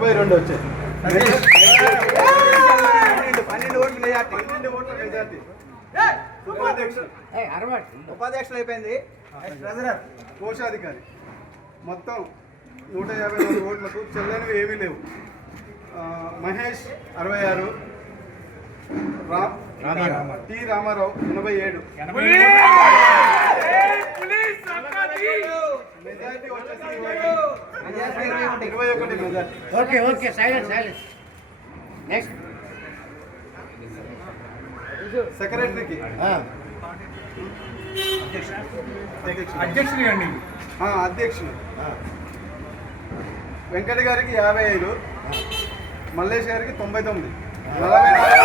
22 వచ్చాయి. 12 ఓట్లు మెజార్టీ. 12 ఓట్ల మెజార్టీ. ఉపాధ్యక్షులు అయిపోయింది. ట్రెజరర్ కోశాధికారి మొత్తం 154 ఓట్లకు చెల్లనివి ఏమీ లేవు. మహేష్ 66, టి రామారావు 87. మెజార్టీ వచ్చేసి 21 మెజార్టీ. ఓకే సైలెన్స్ నెక్స్ట్ సెక్రటరీకి అధ్యక్షులు అండి. అధ్యక్షులు వెంకట గారికి 55, మల్లేష్ గారికి 99, 44.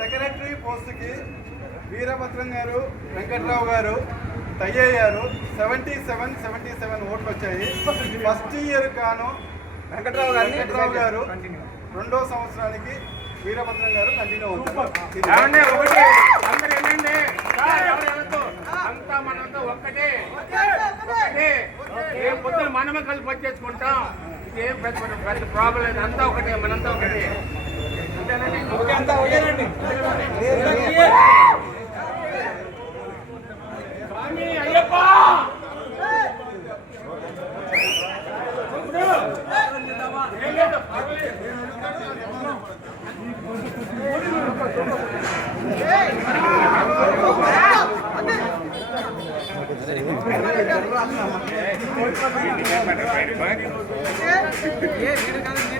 సెక్రటరీ పోస్ట్కి వీరభద్రం గారు, వెంకట్రావు గారు తయ్యయ్యారు. 77 ఓట్లు వచ్చాయి. ఫస్ట్ ఇయర్ గాను వెంకట్రావు గారు, 2వ సంవత్సరానికి వీరభద్రం గారు కంటిన్యూ అవుతారు. మనమే కలిసి పనిచేసుకుంటాం. ఏం పెద్ద ప్రాబ్లం లేదు. అంతా ఒకటే, మనంతా ఒకటే. అయ్యప్ప ఏ